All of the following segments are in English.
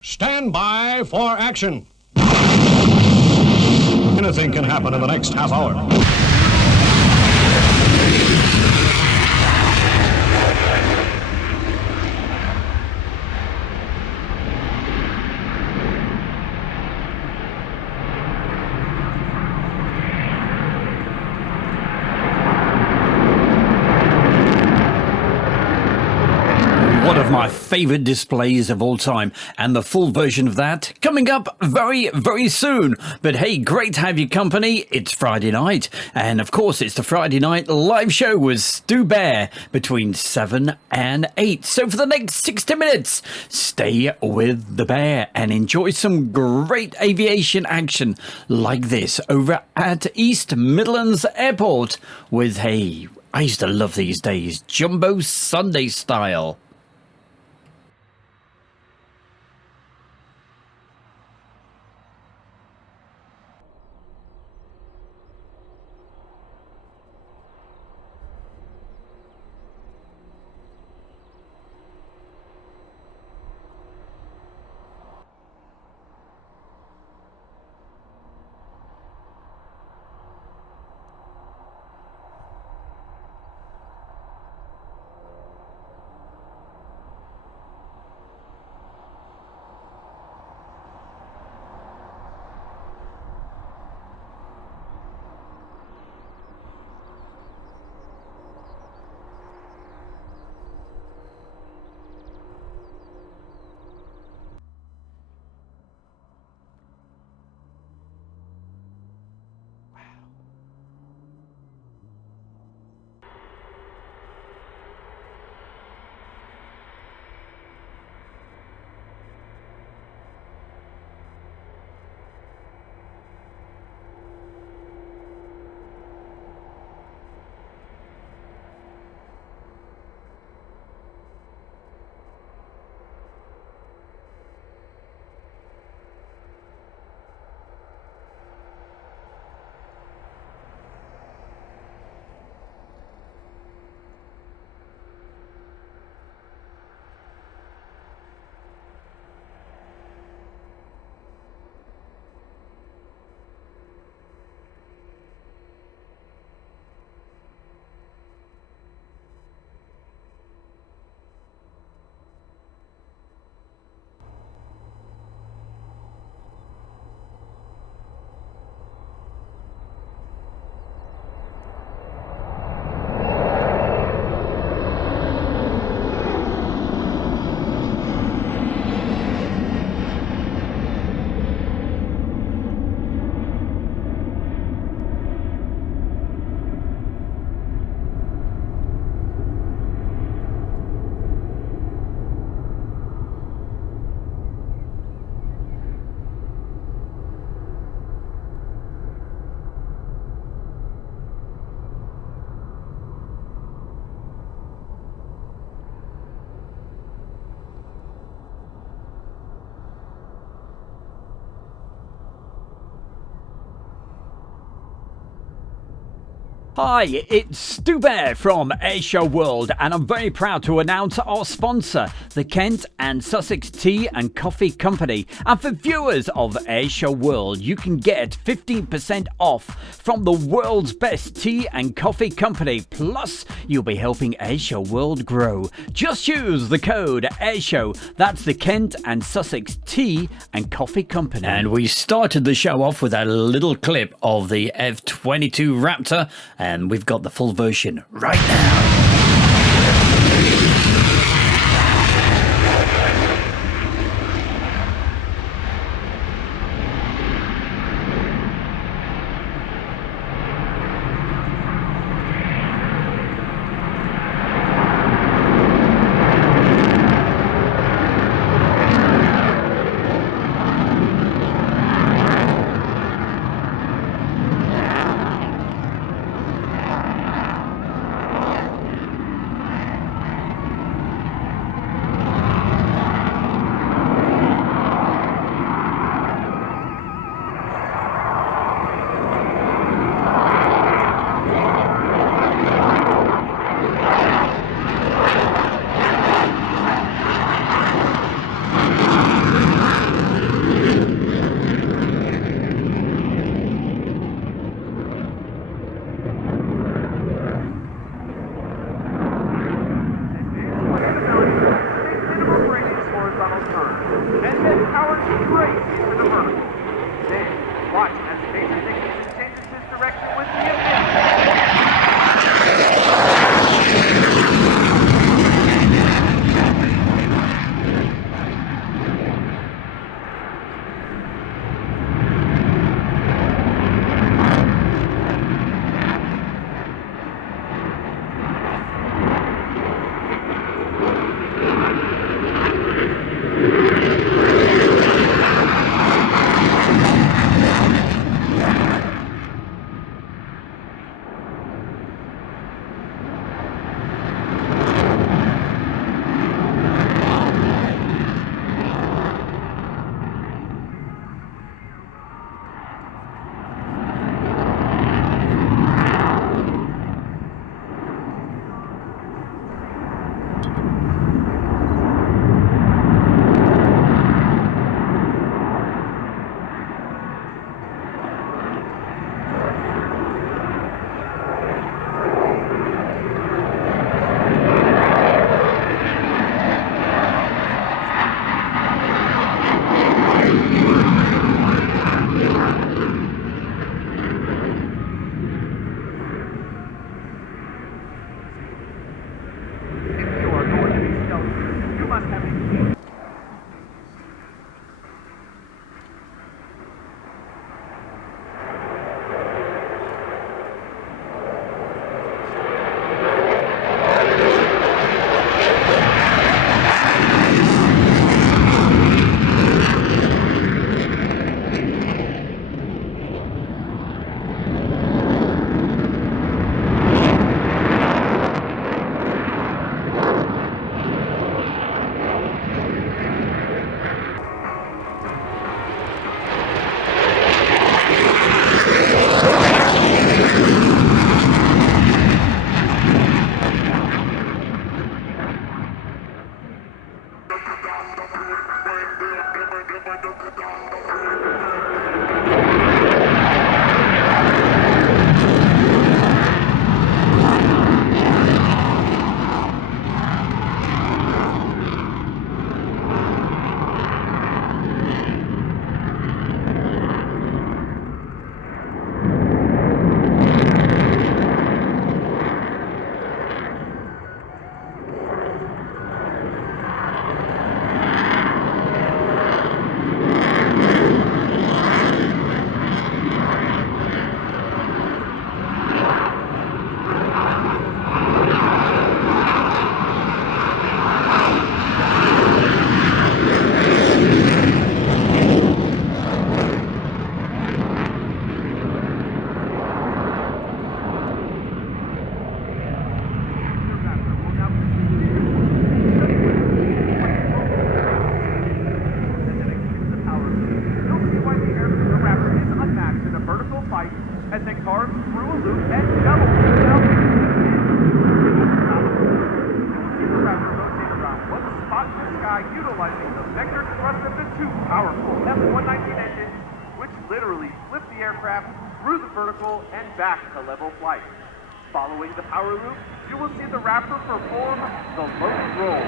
Stand by for action. Anything can happen in the next half hour. One of my favorite displays of all time, and the full version of that coming up very, very soon. But hey, great to have your company. It's Friday night, and of course it's the Friday night live show with Stu Bear between 7 and 8. So for the next 60 minutes, stay with the bear and enjoy some great aviation action like this over at East Midlands Airport with, hey, I used to love these days, Jumbo Sunday style. Hi, it's Stu Bear from Airshow World, and I'm very proud to announce our sponsor, the Kent and Sussex Tea and Coffee Company. And for viewers of Airshow World, you can get 15% off from the world's best tea and coffee company. Plus, you'll be helping Airshow World grow. Just use the code Airshow. That's the Kent and Sussex Tea and Coffee Company. And we started the show off with a little clip of the F-22 Raptor, and we've got the full version right now. to the vertical. Then, watch as Major Dickinson changes his direction with the event. As they carve through a loop and double themselves. The Raptor rotate around one spot in the sky, utilizing the vector thrust of the two powerful F-119 engines, which literally flip the aircraft through the vertical and back to level flight. Following the power loop, you will see the Raptor perform the load roll.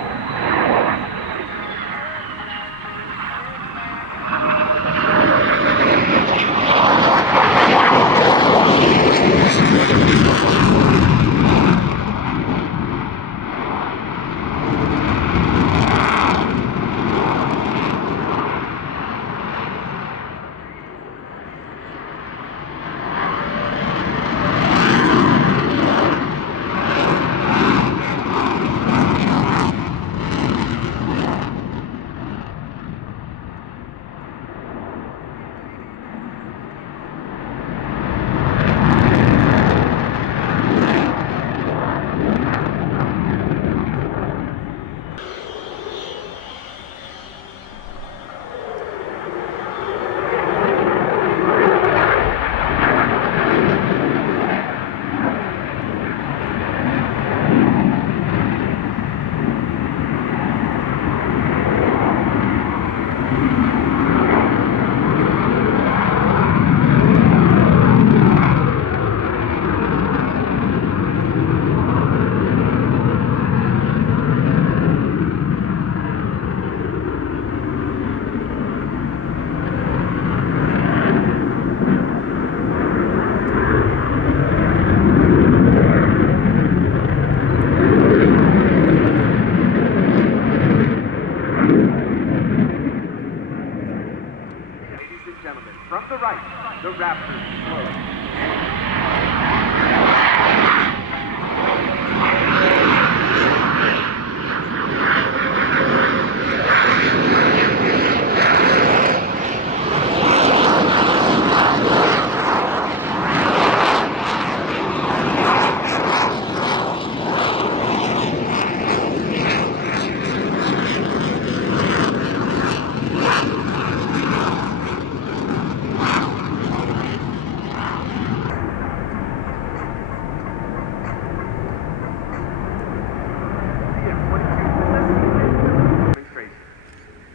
right, the Raptor slow.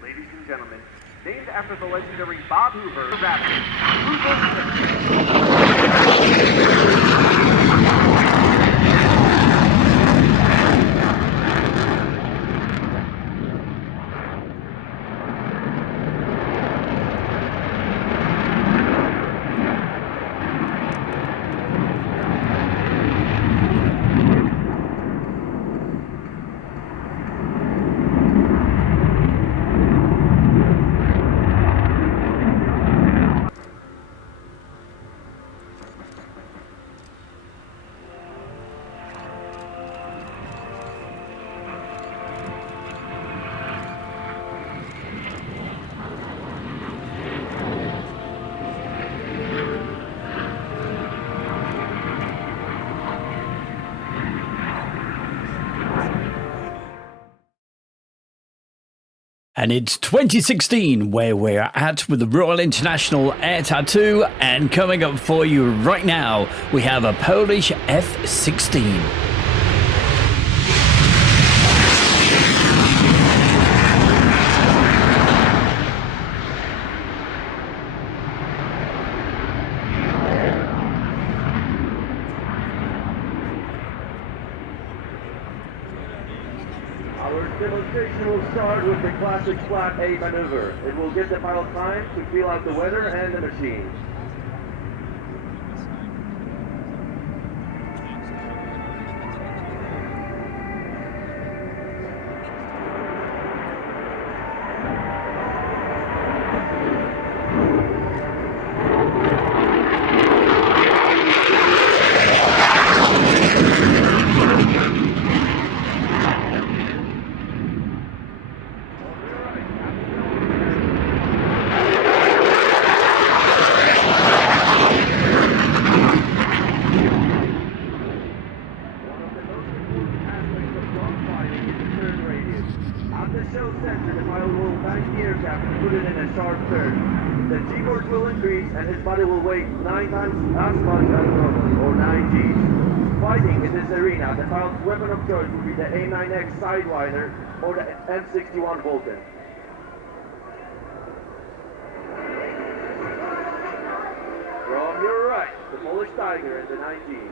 Ladies and gentlemen, named after the legendary Bob Hoover, the Raptor. And it's 2016 where we're at with the Royal International Air Tattoo, and coming up for you right now, we have a Polish F-16. Our demonstration will start with the classic flat A maneuver. It will give the pilot time to feel out the weather and the machine. The G-force will increase and his body will weigh 9 times as much as normal, or 9 Gs. Fighting in this arena, the pilot's weapon of choice will be the A9X Sidewinder or the M61 Vulcan. From your right, the Polish Tiger and the 9Gs.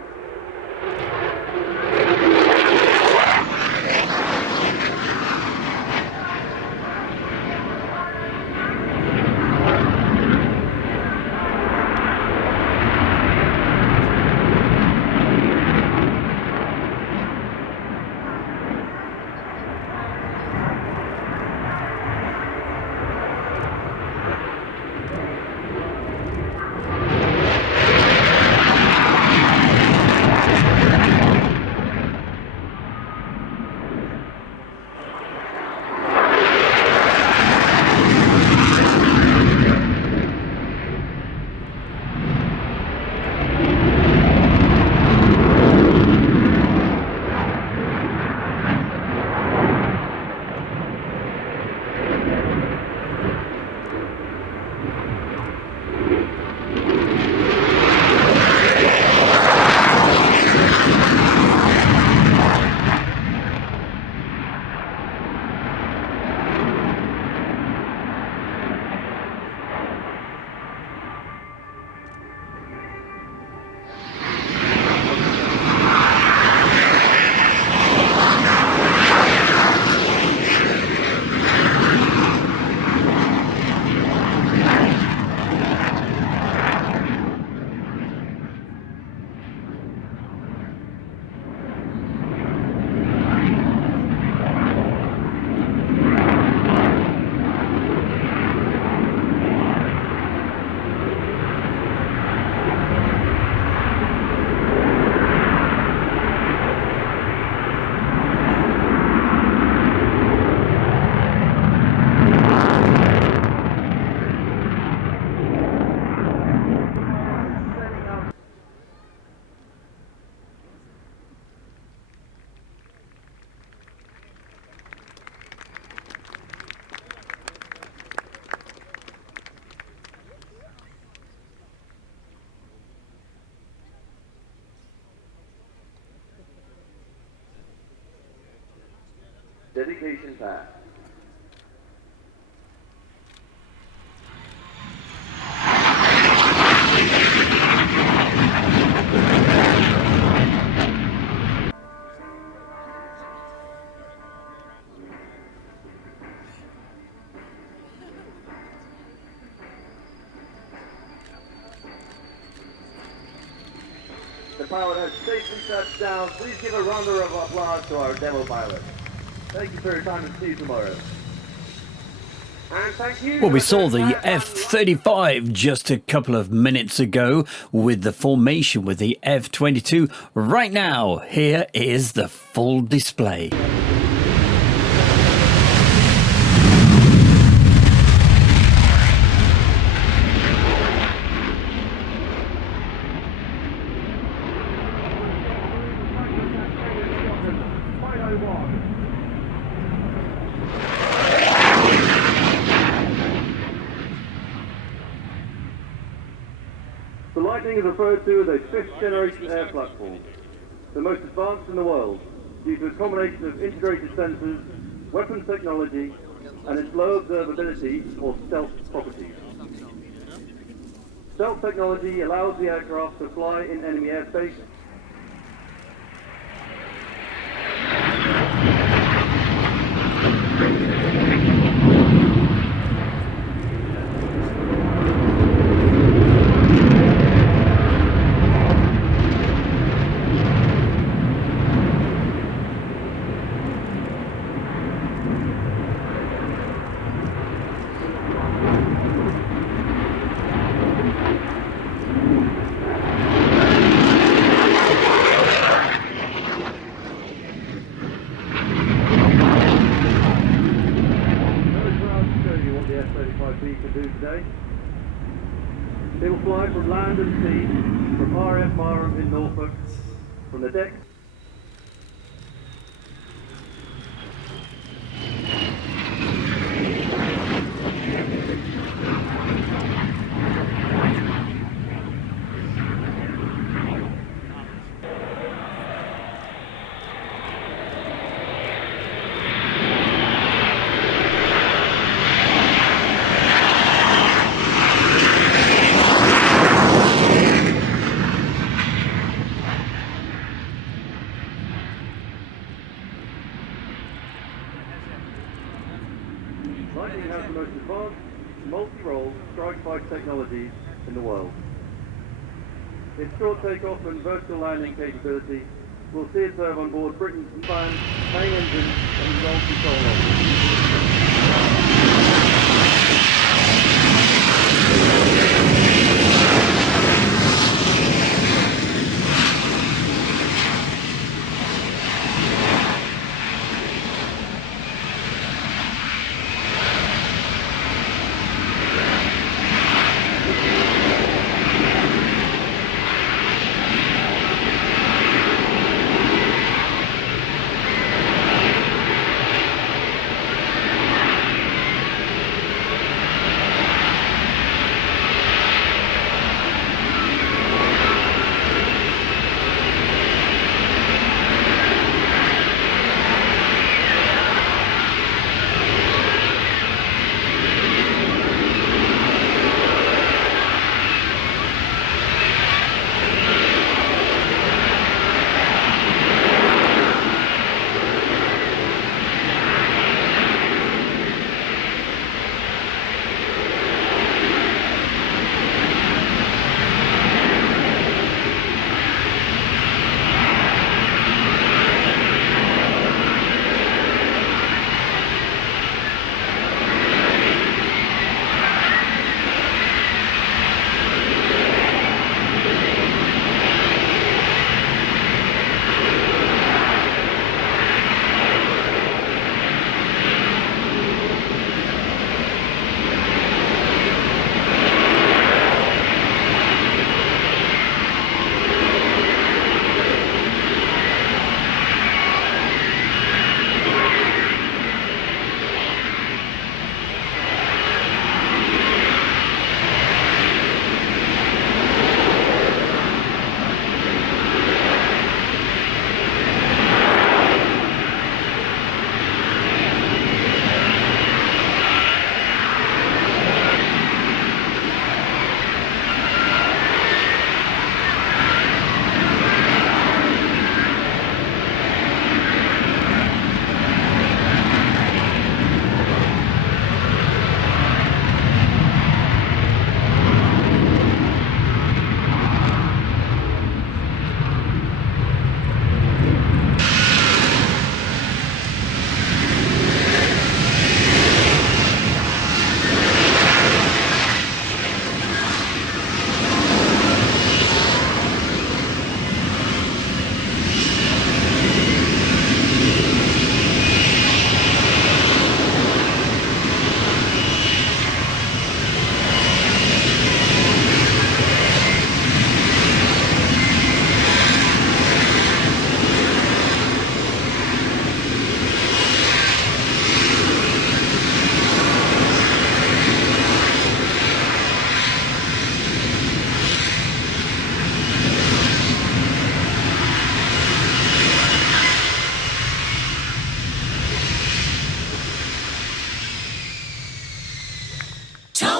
dedication pass. The pilot has safely touched down. Please give a round of applause to our demo pilot. Thank you for your time and see you tomorrow. And thank you. Well, we saw the F-35 just a couple of minutes ago with the formation with the F-22. Right now, here is the full display. The Lightning is referred to as a fifth-generation air platform, the most advanced in the world, due to its combination of integrated sensors, weapons technology, and its low observability or stealth properties. Stealth technology allows the aircraft to fly in enemy airspace. They will fly from land and sea, from RF Marham in Norfolk, from the deck. Lightning has the most advanced, multi-role strike fight technologies in the world. Its short takeoff and vertical landing capability will see it serve on board Britain's fan, main engine, and ground control office.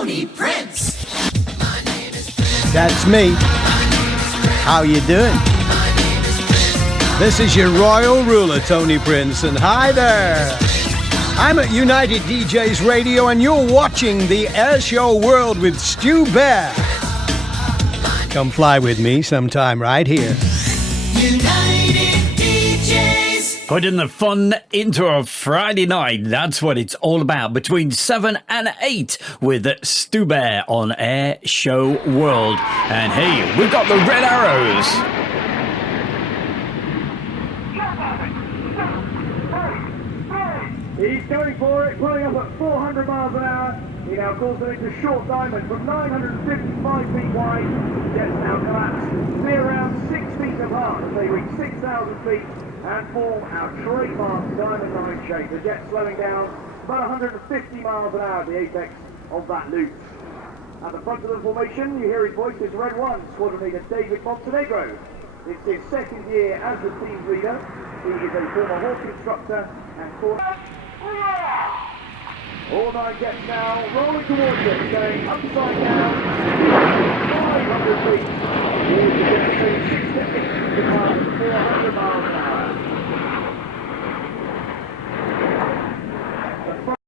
Tony Prince. That's me. How you doing? This is your royal ruler, Tony Prince, and hi there. I'm at United DJs Radio, and you're watching the Air Show World with Stu Bear. Come fly with me sometime right here. United DJs. Putting the fun into a Friday night. That's what it's all about. Between 7 and 8 with Stu Bear on Air Show World. And hey, we've got the Red Arrows. He's going for it, pulling up at 400 miles an hour. He now calls it into short diamond from 955 feet wide. Jets now collapse near around 6 feet apart as they reach 6,000 feet and form our trademark diamond line shape. The jet slowing down about 150 miles an hour at the apex of that loop. At the front of the formation, you hear his voice, is Red 1, Squadron Leader David Montenegro. It's his second year as the team's leader. He is a former horse instructor and all 9 jets now rolling towards it, going upside down, 500 feet. Here's the jet saying 6 to 8 feet apart, 400 miles an hour. The front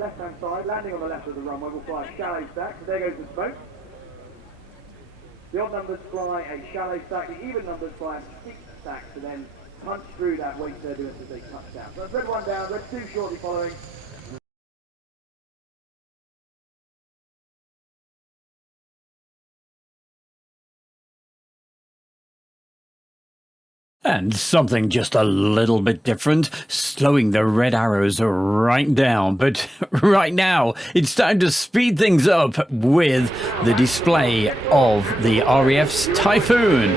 left-hand side, landing on the left of the runway, will fly a shallow stack, so there goes the smoke. The odd numbers fly a shallow stack, the even numbers fly a steep stack to then punch through that weight turbulence as they touch down. So that's Red 1 down, Red 2 shortly following. And something just a little bit different, slowing the Red Arrows right down. But right now, it's time to speed things up with the display of the RAF's Typhoon.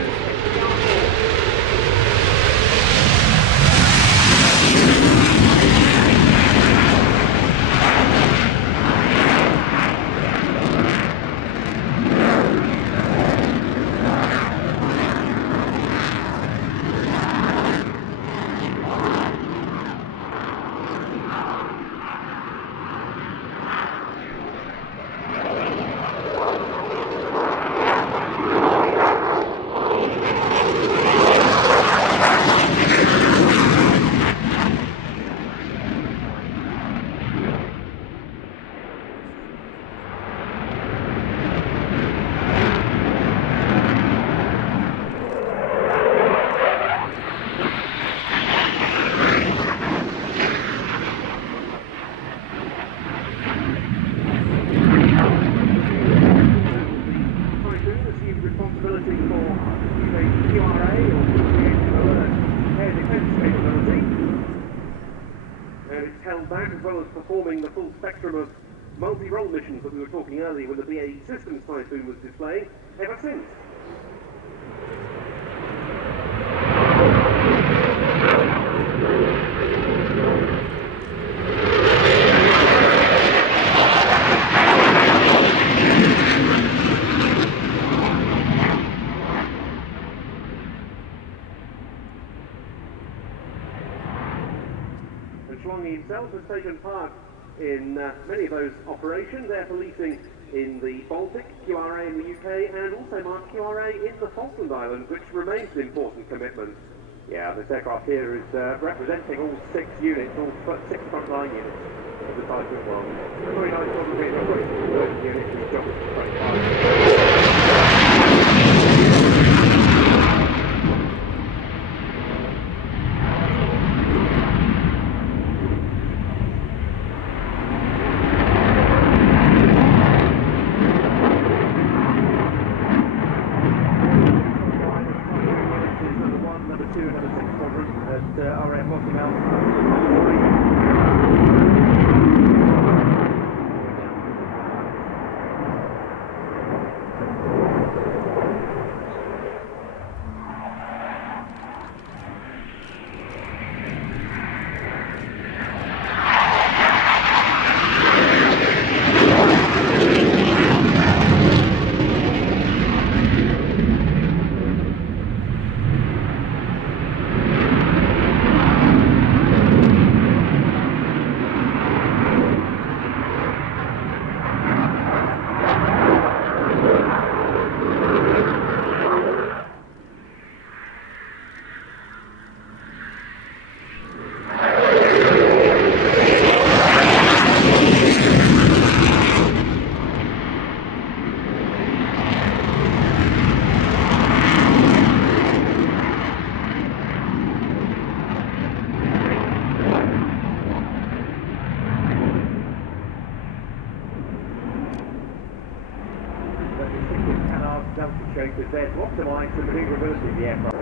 As well as performing the full spectrum of multi-role missions that we were talking earlier with the BAE Systems Typhoon was displaying ever since. himself has taken part in many of those operations, air policing in the Baltic, QRA in the UK, and also marked QRA in the Falkland Islands, which remains an important commitment. Yeah, this aircraft here is representing all 6 units, all 6 frontline units of the Typhoon world. A very nice job of being a unit whose job is to 25. Is there to optimise the manoeuvrability of the aircraft.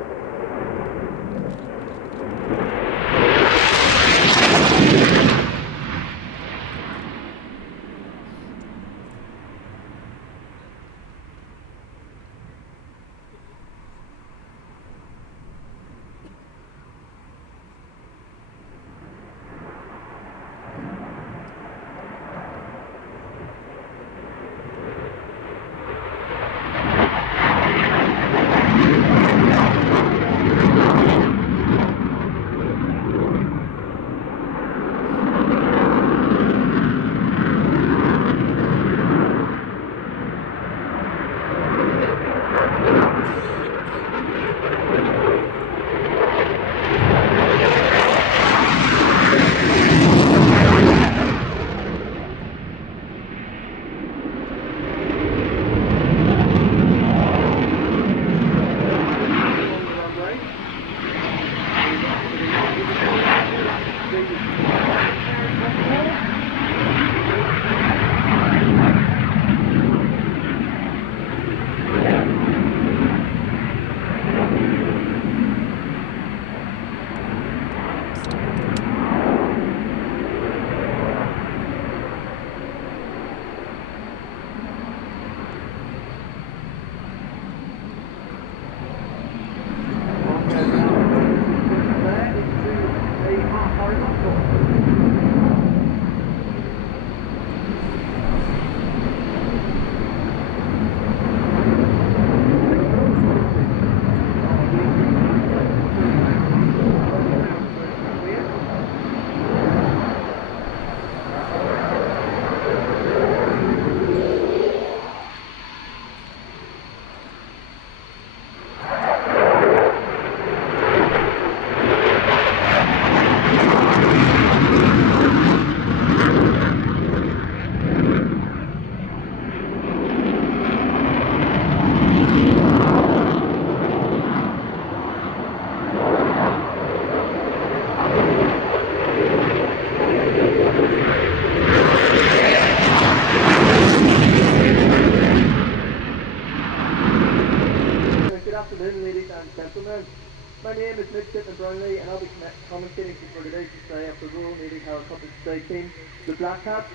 My name is Midshipman Brownlee and I'll be commentating for today's display of the Royal Navy Helicopter Display Team, the Black Hats.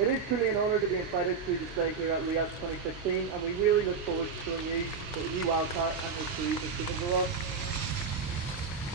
It is truly an honour to be invited to display here at Riyadh 2015 and we really look forward to showing you the new Wildcat and the crew that's given to us.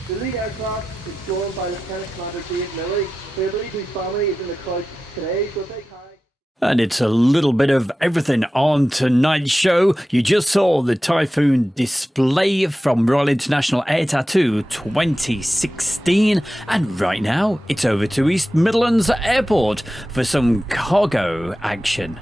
The lead aircraft is joined by Lieutenant Commander Dave Milley, who I believe his family is in the crowd today, so a big hi. And it's a little bit of everything on tonight's show. You just saw the Typhoon display from Royal International Air Tattoo 2016. And right now, it's over to East Midlands Airport for some cargo action.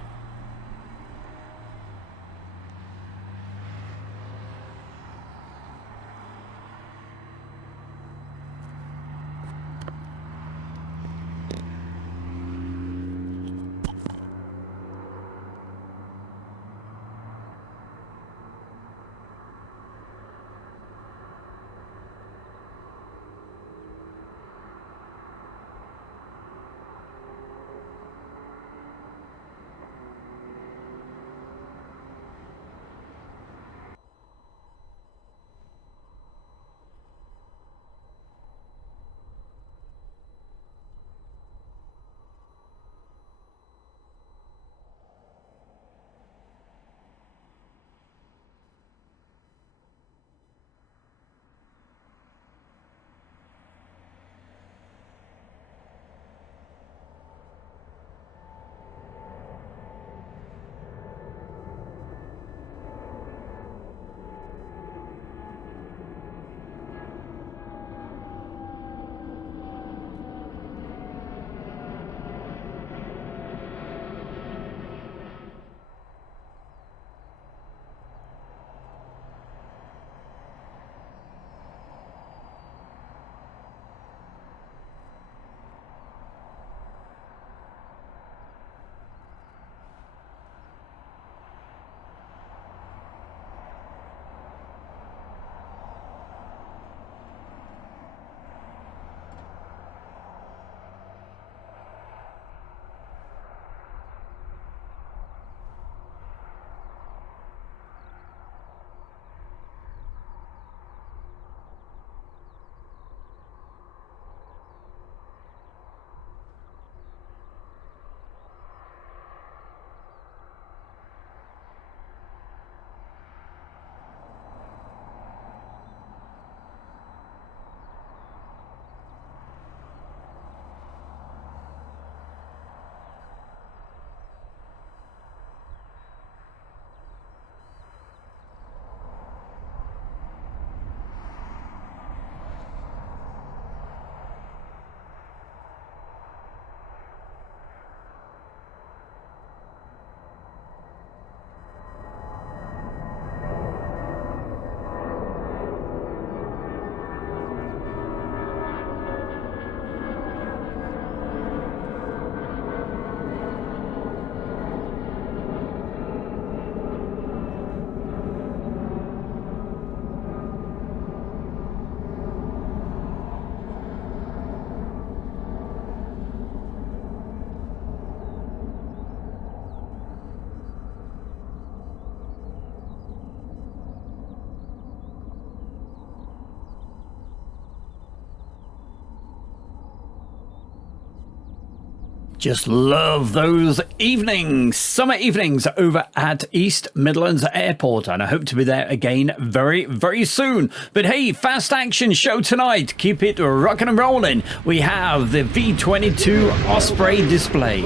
Just love those evenings, summer evenings over at East Midlands Airport, and I hope to be there again very, very soon. But hey, fast action show tonight. Keep it rocking and rolling. We have the V-22 Osprey display.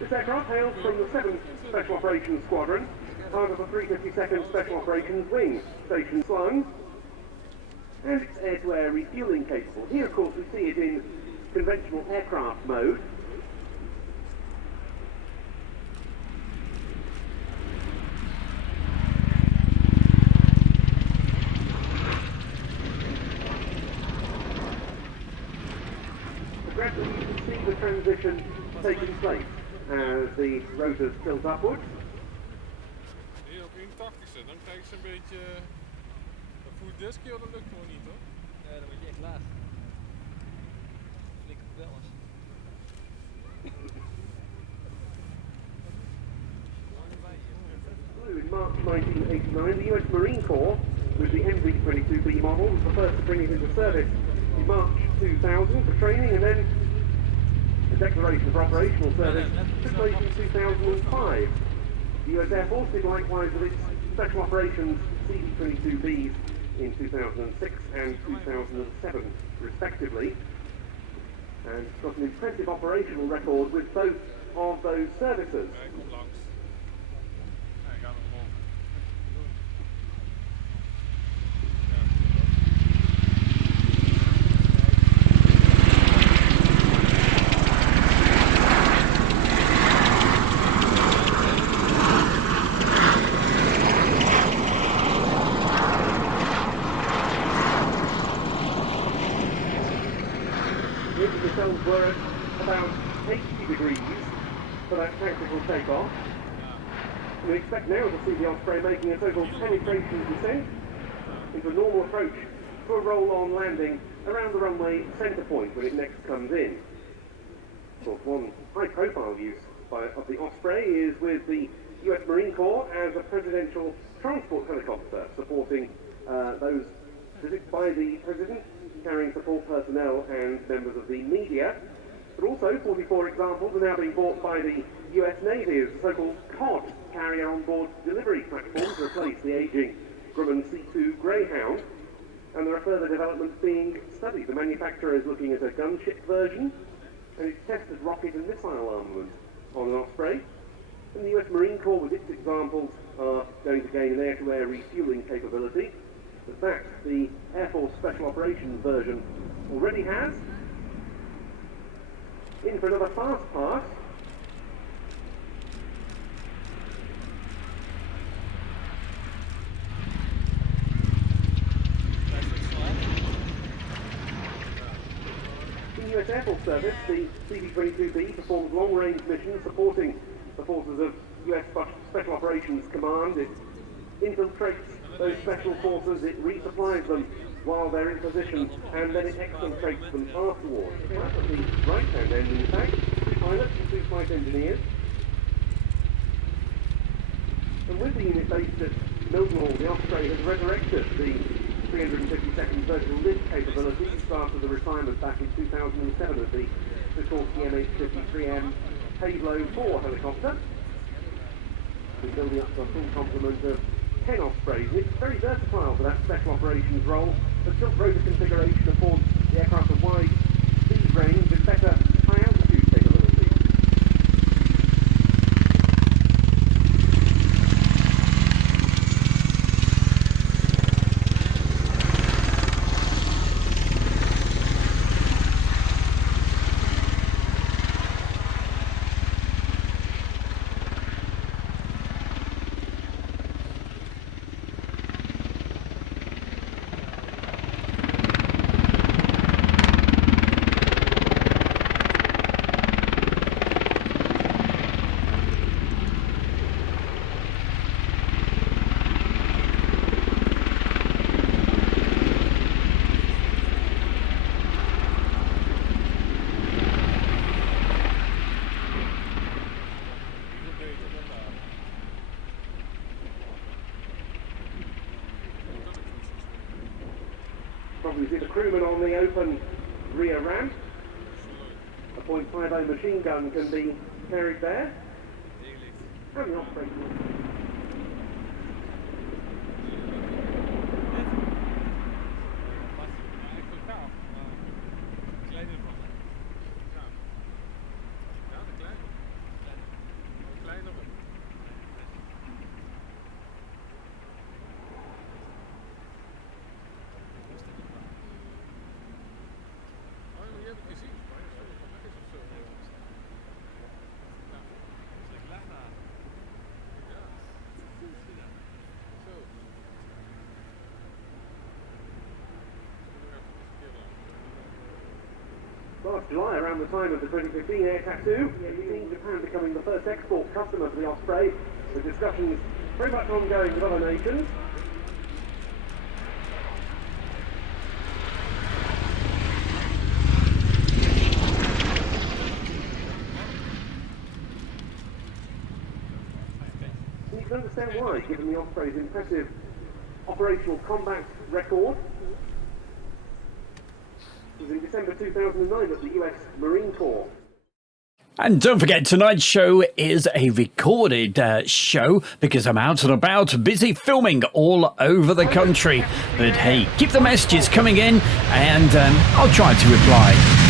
This aircraft hails from the 7th Special Operations Squadron, part of the 352nd Special Operations Wing, station Sloan. And it's air-to-air refueling capable. Here, of course, we see it in conventional aircraft mode. Gradually, you can see the transition taking place as the rotors tilt upwards. Hier op 81ste, dan krijg je een beetje een full disc, joh, dat lukt gewoon niet, hoor. Nee, dan word je echt laag. Flik op wel eens. In March 1989, the US Marine Corps, with the MV-22B model, was the first to bring it into service in March 2000 for training, and then the declaration for operational service took place in 2005. The US Air Force did likewise with its Special Operations CV-22Bs in 2006 and 2007, respectively. And it's got an impressive operational record with both of those services. Hij komt langs. Hij gaat nog omhoog. The cells were at about 80 degrees for that tactical takeoff. We expect now to see the Osprey making a so-called penetration descent into a normal approach to a roll-on landing around the runway centre point when it next comes in. Of course, one high-profile use of the Osprey is with the US Marine Corps as a presidential transport helicopter supporting those visited by the President, carrying support personnel and members of the media. But also, 44 examples are now being bought by the US Navy as a so-called COD, carrier on-board delivery platform, to replace the ageing Grumman C2 Greyhound. And there are further developments being studied. The manufacturer is looking at a gunship version, and it's tested rocket and missile armament on an Osprey. And the US Marine Corps, with its examples, are going to gain an air-to-air refueling capability. But that, the Air Force Special Operations version already has. In for another fast pass. In the US Air Force Service, the CV-22B performs long-range missions supporting the forces of US Special Operations Command. It infiltrates those special forces, it resupplies them while they're in position, and then it exfiltrates them afterwards. At the right-hand end, in fact, 2 pilots and 2 flight engineers. And with the unit based at Mildenhall, the Osprey has resurrected the 352nd vertical lift capability after the retirement back in 2007 of the Sikorsky MH-53M Payload 4 helicopter. We're building up to a full complement of 10 Ospreys. It's very versatile for that special operations role. The tilt rotor configuration affords the aircraft a wide speed range and better high altitude capability. Probably see the crewman on the open rear ramp. A .50 machine gun can be carried there. And the Osprey. Last July, around the time of the 2015 Air Tattoo, we've seen Japan becoming the first export customer for the Osprey, with discussions very much ongoing with other nations. And you can understand why, given the Osprey's impressive operational combat record. It was in December 2009 that the US Marine Corps And don't forget, tonight's show is a recorded show because I'm out and about, busy filming all over the country. But hey, keep the messages coming in and I'll try to reply.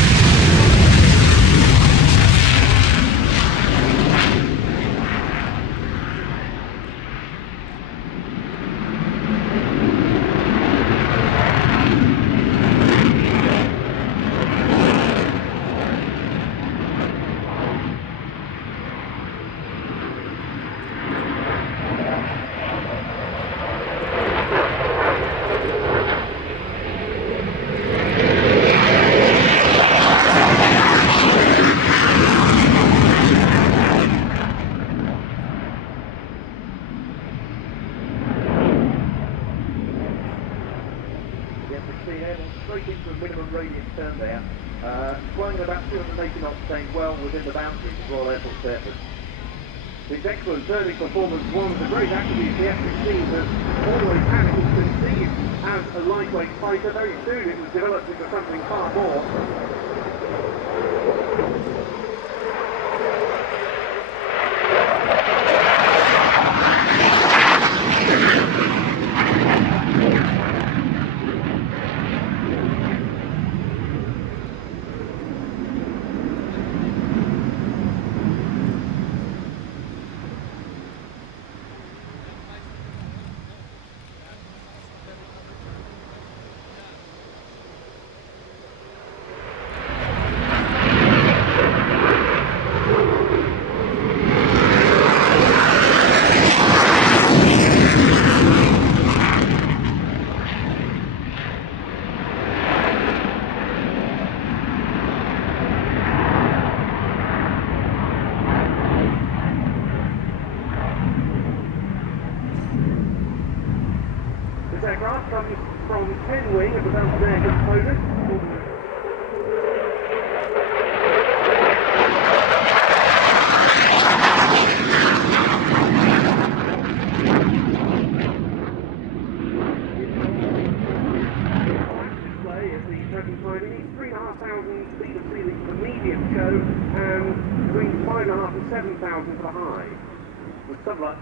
Its excellent turning performance, one of the great attributes the F-16 has always had. It was conceived as a lightweight fighter. Very soon it was developed into something far more.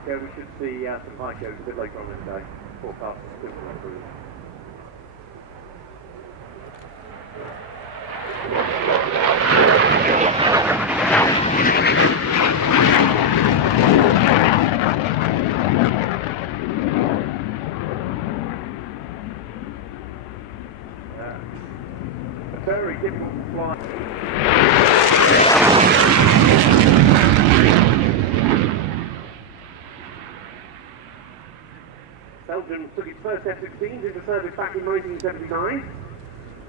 We should see some high shows a bit later on in the day. Forecast is good for that. A very difficult flight. Belgium took its first F-16s into service back in 1979.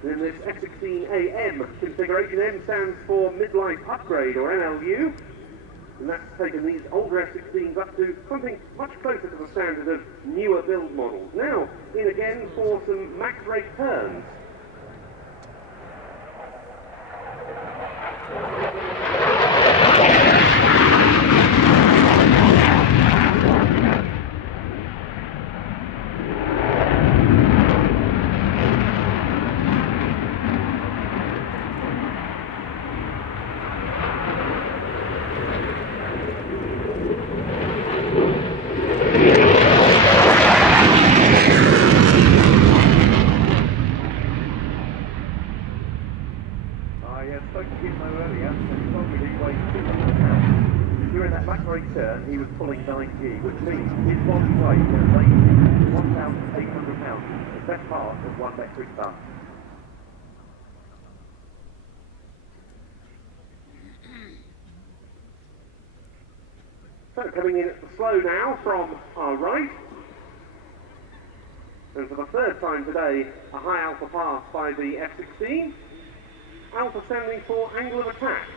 In this F-16AM configuration, M stands for midlife upgrade, or MLU. And that's taken these older F-16s up to something much closer to the standard of newer build models. Now, in again for some max rate turns. He was pulling 9G, which means his body weight was 1,800 pounds, the best part of 1 metric ton. So coming in slow now from our right, and for the third time today, a high alpha pass by the F-16, alpha standing for angle of attack.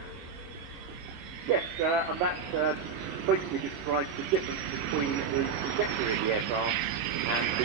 Yes, and that basically describes the difference between the trajectory of the aircraft and the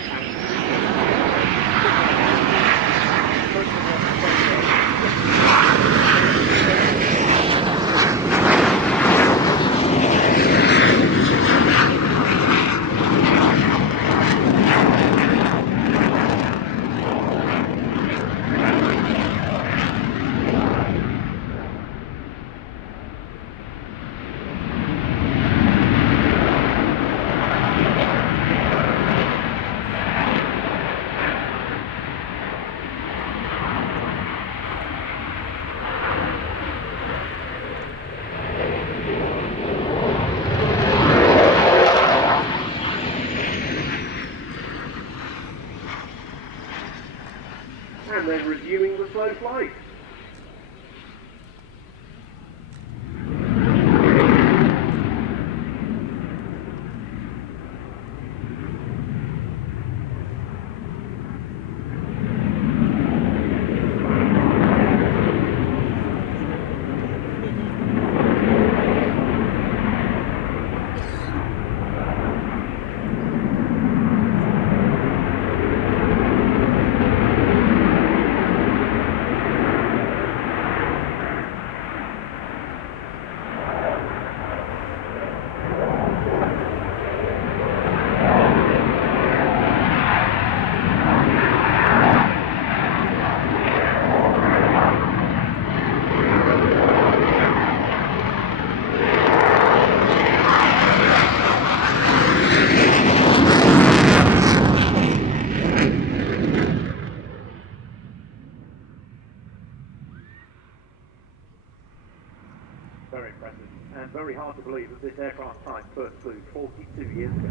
impressive, and very hard to believe that this aircraft type first flew 42 years ago.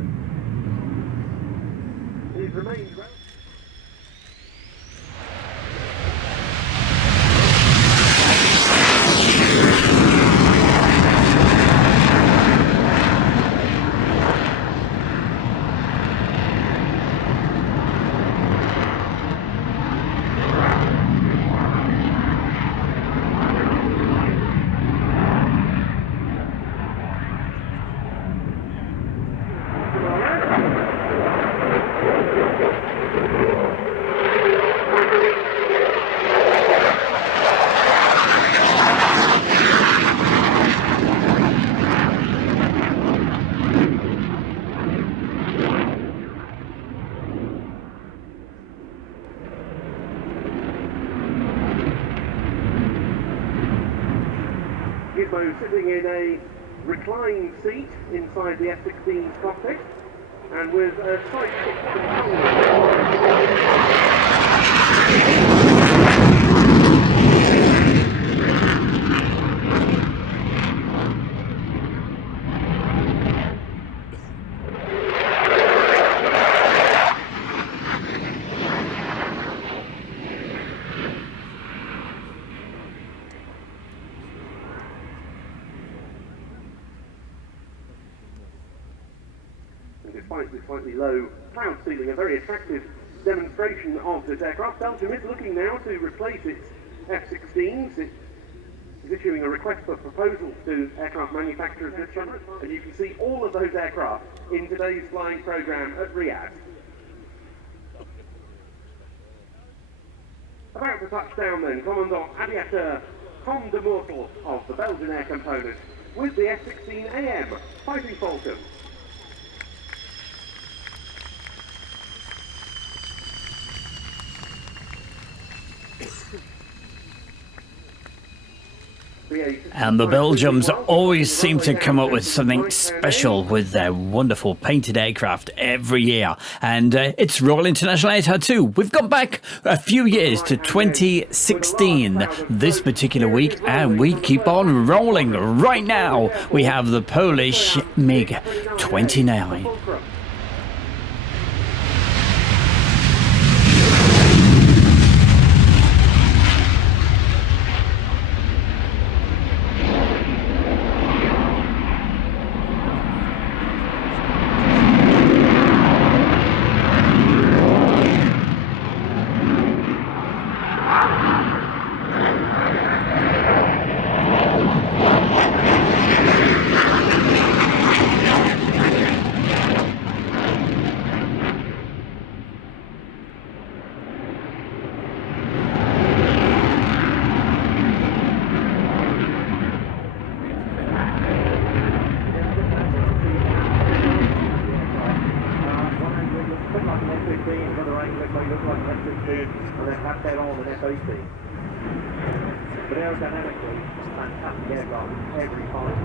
It remains sitting in a reclined seat inside the F-16's cockpit, and with a slight despite the slightly low cloud ceiling, a very attractive demonstration of this aircraft. Belgium is looking now to replace its F-16s. It is issuing a request for proposals to aircraft manufacturers this summer, and you can see all of those aircraft in today's flying program at Riyadh. About to touch down then, Commandant Aviator Tom de Mortel of the Belgian Air Component with the F-16AM Fighting Falcon. And the Belgians always seem to come up with something special with their wonderful painted aircraft every year. And it's Royal International Air Tattoo. We've gone back a few years to 2016 this particular week, and we keep on rolling. Right now, we have the Polish MiG-29. But aerodynamically, fantastic aircraft, every part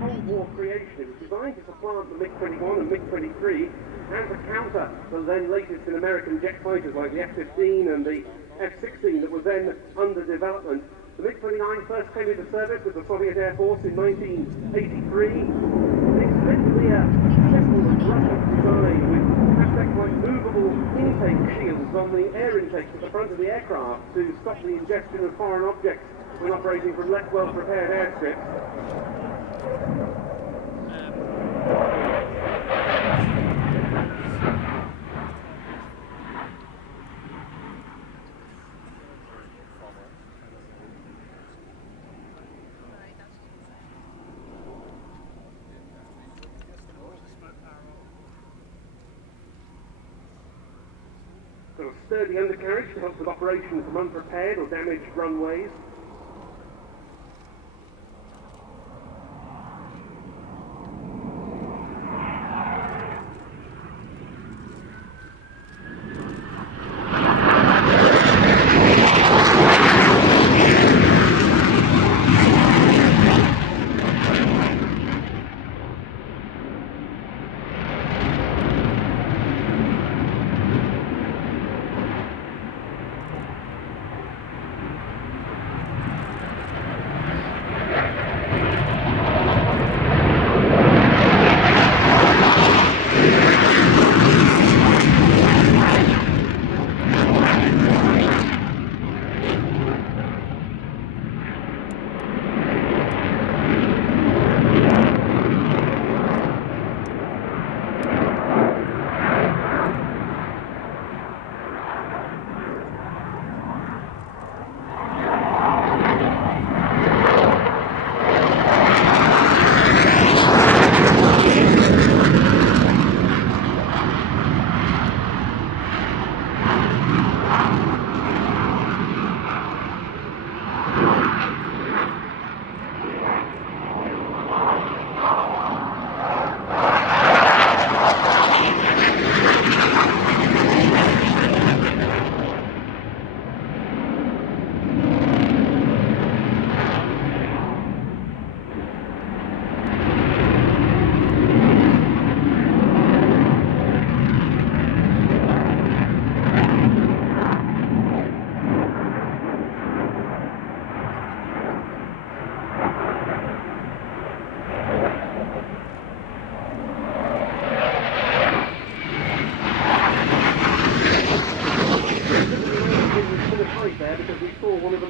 Cold War creation. It was designed to supplant the MiG-21 and MiG-23 and to counter the then latest in American jet fighters like the F-15 and the F-16 that were then under development. The MiG-29 first came into service with the Soviet Air Force in 1983. It's meant to be a simple and rugged design with aspects like movable intake shields on the air intakes at the front of the aircraft to stop the ingestion of foreign objects when operating from less well-prepared airstrips. Got a sturdy undercarriage to help with operations from unprepared or damaged runways.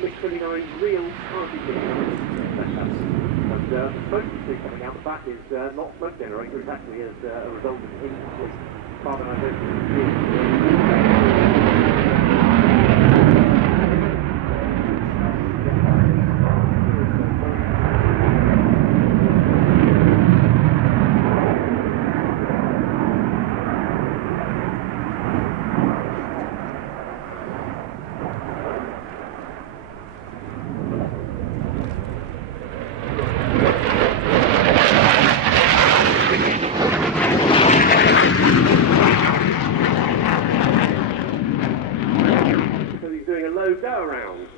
the MiG-29's real party mission. And the smoke you see coming out the back is not smoke generator, it's actually as a result of incomplete carbonisation. Go around.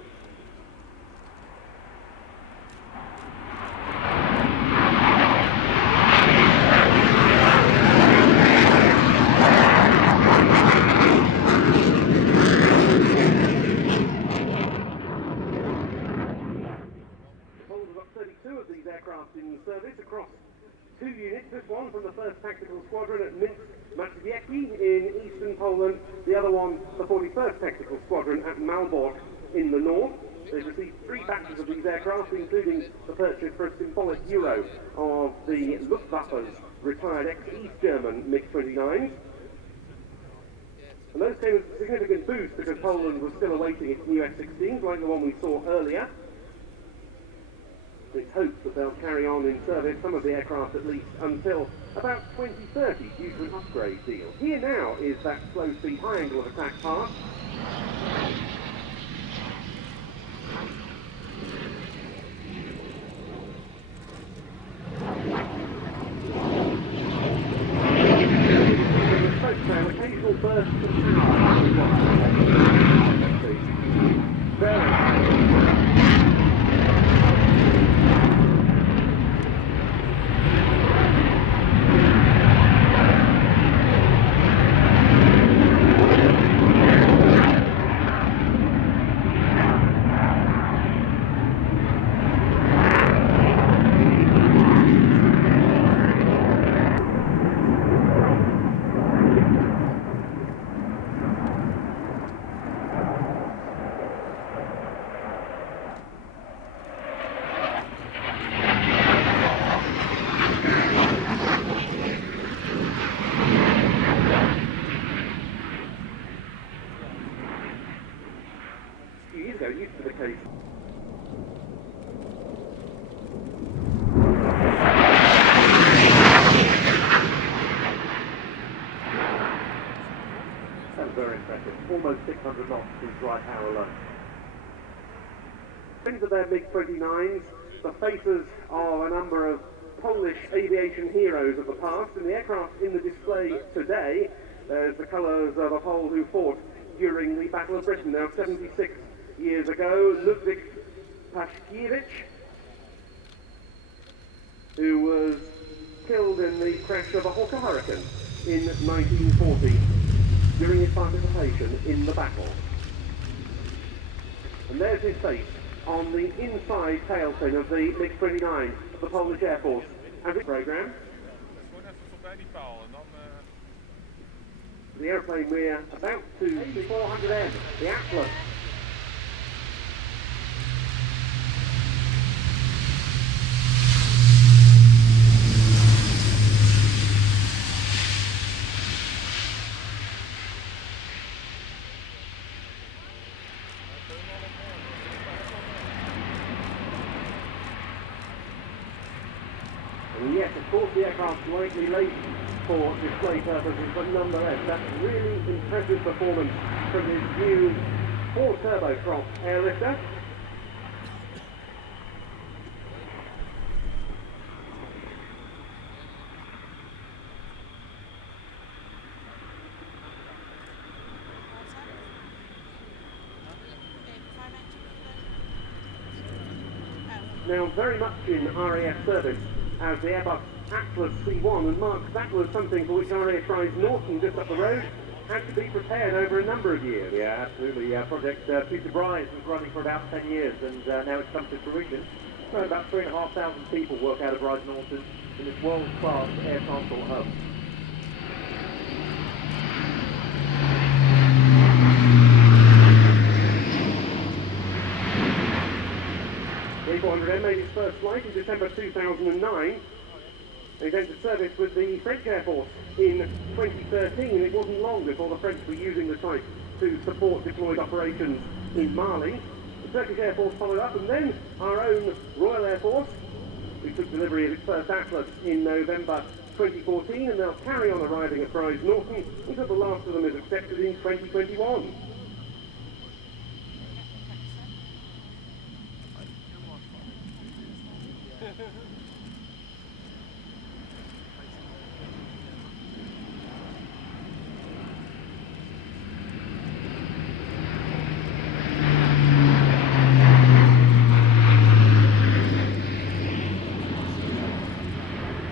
We've got 32 of these aircraft in service across 2 units. This one from the 1st Tactical Squadron at Minsk Mazowiecki in eastern Poland, the other one the 41st Tactical Squadron at Malbork in the north. They've received 3 batches of these aircraft, including the purchase for a symbolic euro of the Luftwaffe's retired ex-East German MiG-29s. And those came as a significant boost because Poland was still awaiting its new F-16s, like the one we saw earlier. It's hoped that they'll carry on in service, some of the aircraft at least, until about 2030 due to an upgrade deal. Here now is that slow-speed, high angle of attack part. Occasional bursts of power. Used to the case. That was very impressive. Almost 600 knots through dry power alone. Into their MiG-29s, the faces of a number of Polish aviation heroes of the past, and the aircraft in the display today, there's the colours of a Pole who fought during the Battle of Britain, now 76 years ago, Ludwik Paszkiewicz, who was killed in the crash of a Hawker Hurricane in 1940 during his participation in the battle. And there's his face on the inside tail fin of the MiG-29 of the Polish Air Force and the program. The airplane we're about to see 400M, the Atlas. And yes, of course, the aircraft's slightly late for display purposes, but nonetheless, that's really impressive performance from this new 4-turboprop airlifter. Now very much in RAF service as the Airbus Atlas C1, and Mark, that was something for which RAF Rise Norton, just up the road, had to be prepared over a number of years. Yeah, absolutely. Project Future Rise was running for about 10 years, and now it's come to fruition. So about 3,500 people work out of Rise Norton in this world-class air transport hub. The A400M made its first flight in December 2009. It entered service with the French Air Force in 2013, and it wasn't long before the French were using the type to support deployed operations in Mali. The Turkish Air Force followed up, and then our own Royal Air Force, who took delivery of its first Atlas in November 2014, and they'll carry on arriving at Prize Norton until the last of them is accepted in 2021.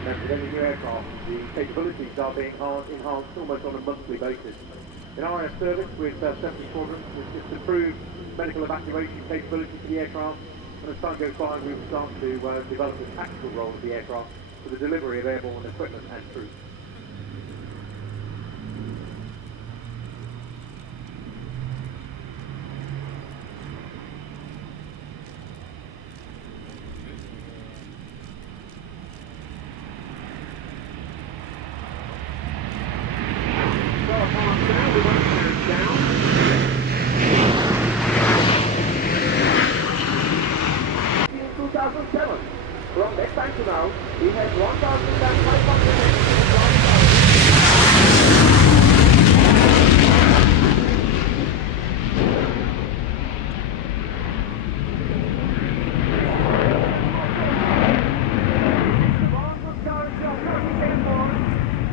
With every new aircraft, the capabilities are being enhanced almost on a monthly basis. In RF service with 7 squadrons, we've just improved medical evacuation capability for the aircraft, and as time goes by we will start to develop the tactical role of the aircraft for the delivery of airborne equipment and troops. From that time to now, we have 1,000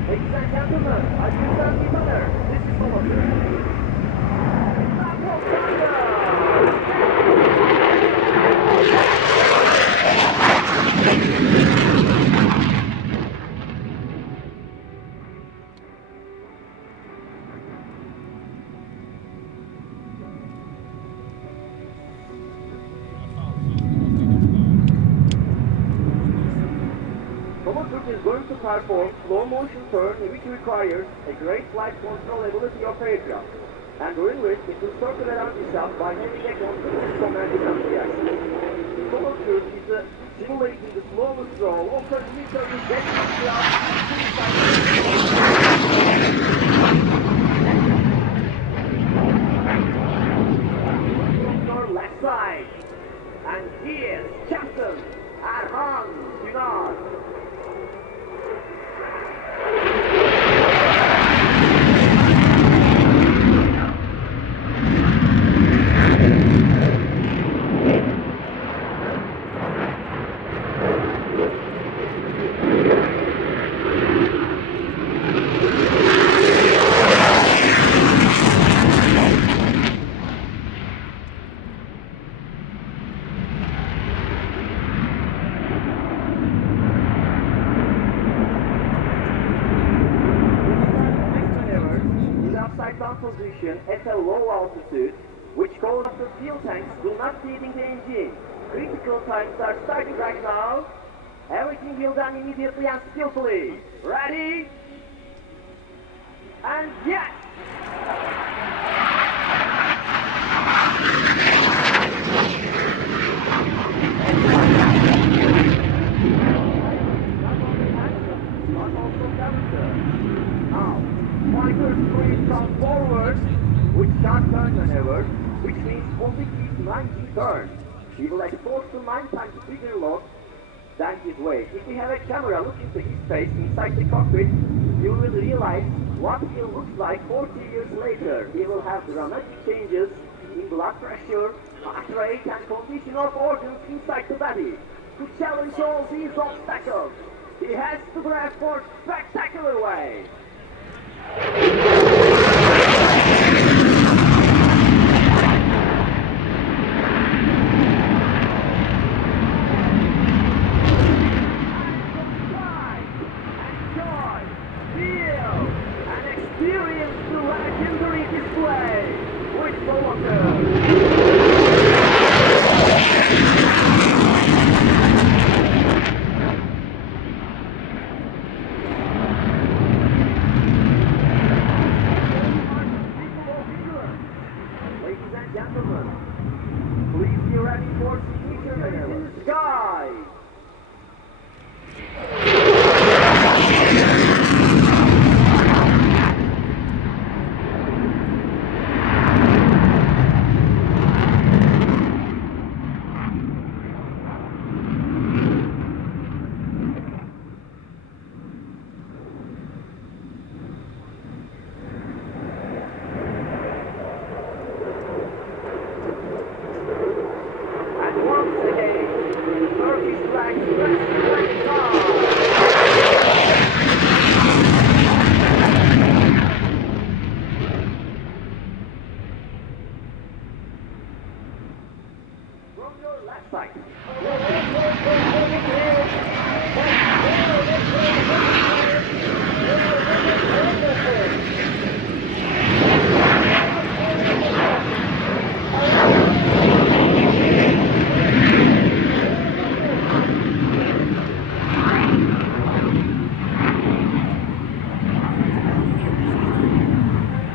Ladies and gentlemen, I present the winner. This is Raptor. Is going to perform slow motion turn which requires a great flight control ability of aircraft, and during which it will circle around itself by having a continuous command and Solo turn is simulating the slowest roll of 30 meters with your left side. And here's Captain Erhan Günar. Position at a low altitude, which causes the fuel tanks do not feeding the engine. Critical times are starting right now. Everything will done immediately and skillfully. Ready? And yes! Fighters please come forward with sharp turn maneuver, which means only keep 90 turns. He will expose to 9 times bigger load than his weight. If you have a camera look into his face inside the cockpit, you will realize what he looks like 40 years later. He will have dramatic changes in blood pressure, heart rate, and condition of organs inside the body. To challenge all these obstacles, he has to drive for spectacular way. Sky! And once again, Turkish flag stretched to the sky. From your left side.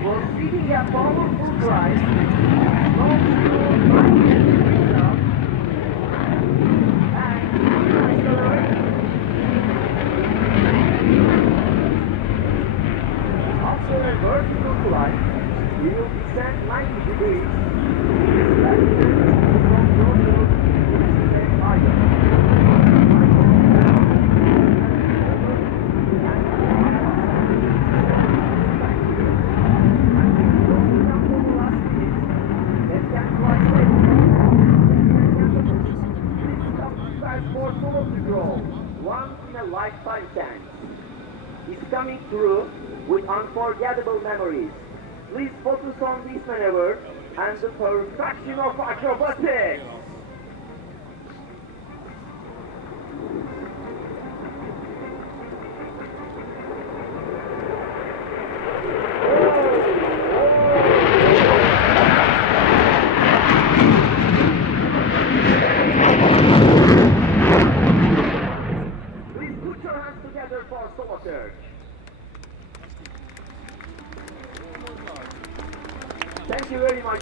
We're seeking a powerful drive. Long to 90 degrees up. And accelerate. After a vertical climb, you will descend 90 degrees. Left from your road to the same height. Once in a lifetime chance. He's coming through with unforgettable memories. Please focus on this maneuver and the perfection of acrobatics. Please put your hands together for solo search. Thank you very much.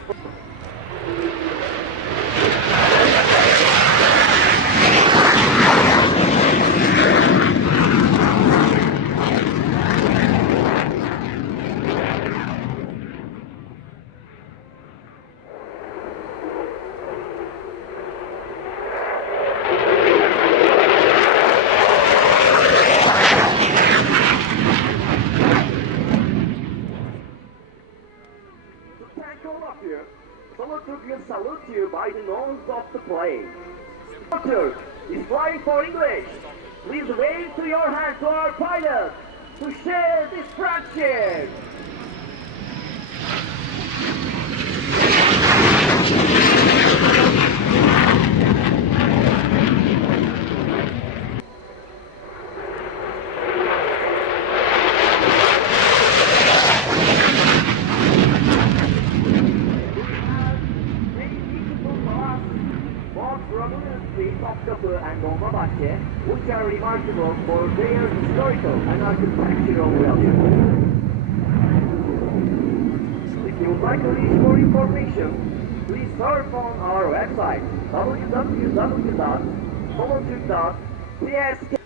To thank all of you, Solotürk will salute you by the nose of the plane. Solotürk is flying for English. Please wave to your hand to our pilot to share this friendship. Topkapı and Dolmabahçe, which are remarkable for their historical and architectural value. If you would like to reach more information, please surf on our website www.solotürk.cs.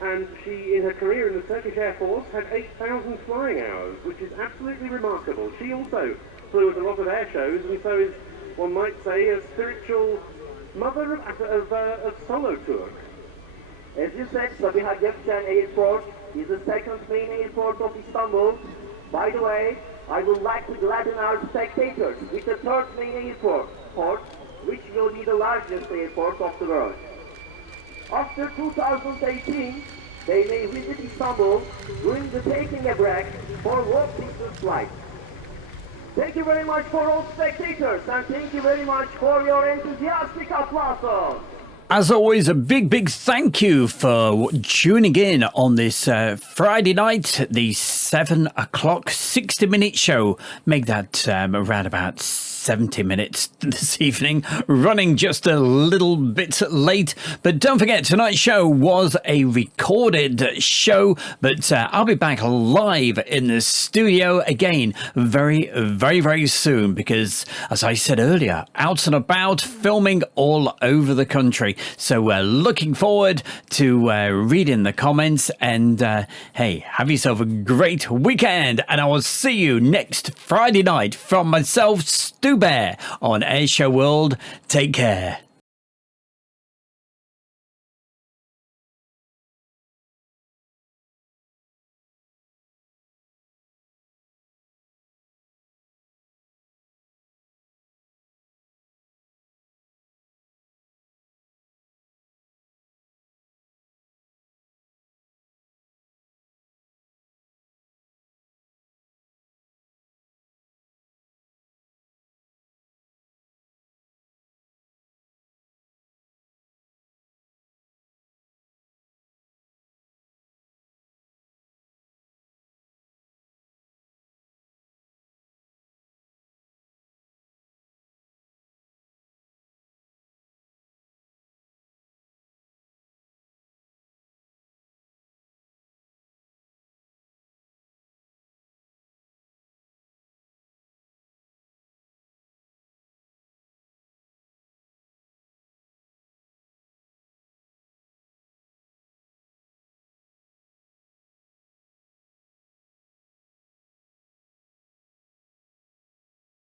And she, in her career in the Turkish Air Force, had 8,000 flying hours, which is absolutely remarkable. She also flew at a lot of air shows, and so is, one might say, a spiritual mother of Solotürk. As you said, Sabiha Gökçen Airport is the second main airport of Istanbul. By the way, I would like to gladden our spectators with the third main airport, which will be the largest airport of the world. After 2018, they may visit Istanbul during the taking a break for world business flight. Thank you very much for all spectators, and thank you very much for your enthusiastic applause. As always, a big thank you for tuning in on this Friday night, the 7 o'clock 60-minute show. Make that around about 70 minutes this evening, running just a little bit late. But don't forget, tonight's show was a recorded show, but I'll be back live in the studio again very soon, because, as I said earlier, out and about filming all over the country. So looking forward to reading the comments, and hey, have yourself a great weekend, and I will see you next Friday night from myself, Stu Bear, on Airshow World. Take care.